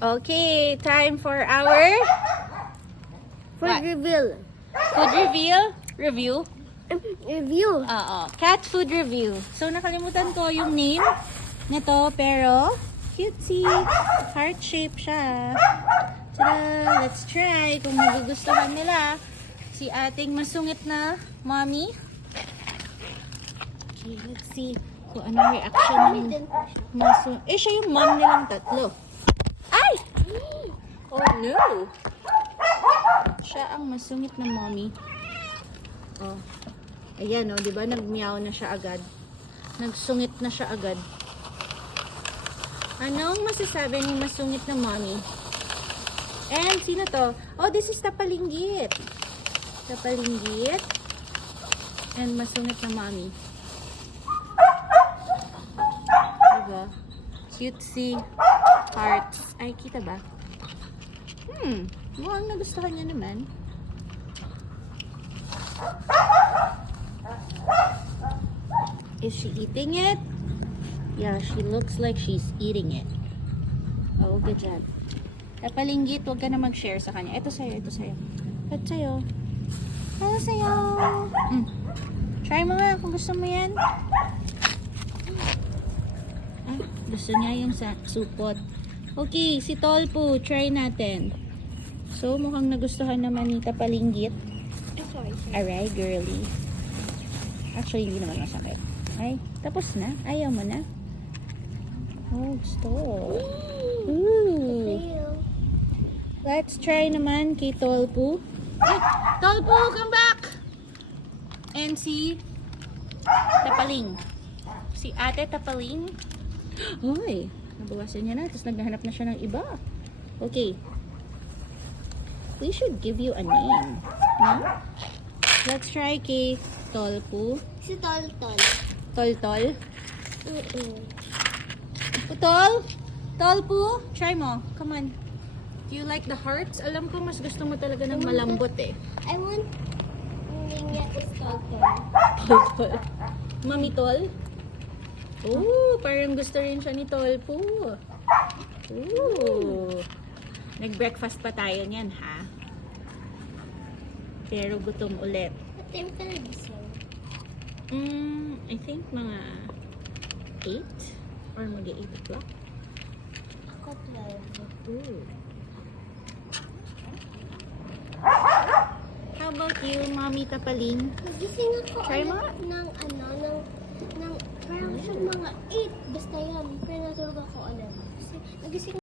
Okay, time for our Food What? reveal. food reveal. Review. Review. Oo, cat food review. So, nakalimutan ko yung name nito, pero cutesy. Heart shape siya. Tada! Let's try kung magugustuhan nila si ating masungit na mommy. Okay, let's see kung anong reaction ng siya yung mom nilang tatlo. Ay! Oh no! Siya ang masungit na mommy. Oh. Ayan, oh, 'di ba? Nagmeow na siya agad. Nagsungit na siya agad. Anong masasabi ni masungit na mommy? And sino to? Oh, this is Tapalinggit. Tapalinggit. And masungit na mommy. Diba? Cutesy hearts. Ay, kita ba? Mukhang nagustuhan niya naman. Is she eating it? Yeah, she looks like she's eating it. Oh, good job. Tapalinggit, huwag ka na mag-share sa kanya. Ito sa'yo, ito sa'yo. Ito sa'yo. Ito sa'yo. Try mo nga kung gusto mo yan. Ah, gusto niya yung supot. Okay, si Tolpo, try natin. So, mukhang nagustuhan naman ni Tapalinggit. Sorry. Alright, girly. Actually, hindi naman masakit. Ay, tapos na? Ayaw mo na? Oh, gusto. Ooh. Let's try naman kay Tolpo. Ay, Tolpo, come back! And si Tapaling. Si Ate Tapaling. Uy, nabawasan niya na. Tapos naghahanap na siya ng iba. Okay. We should give you a name. No? Let's try kay Tolpo. Si Tol-Tol. Tol-Tol. Tol? Tolpo? Try mo. Come on. Do you like the hearts? Alam ko mas gusto mo talaga ng malambot eh. I want niya is Tol-Tol. Tol-Tol. Mami Tol? Oh, parang gusto rin siya ni Tolpo. Oh. Nag-breakfast pa tayo niyan, ha? Pero gutom ulit. What time ka nagising? I think mga 8 or mag-8 o'clock. Ako 12. Ooh. How about you, Mommy Tapaling? Nagising ako Try mo ulit ng parang siya mga 8. Basta yan. Pero natulog ako ulit. Kasi nagising